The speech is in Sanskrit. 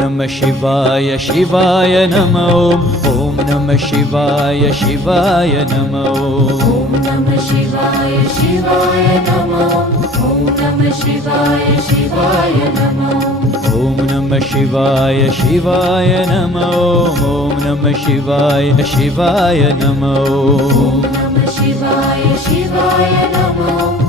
नमः शिवाय शिवाय नमः ॐ नमः शिवाय शिवाय नमः ॐ नमः शिवाय शिवाय नमः ॐ नमः शिवाय शिवाय नमः ॐ नमः शिवाय शिवाय नमः ॐ नमः शिवाय शिवाय नमः ॐ नमः शिवाय शिवाय नमः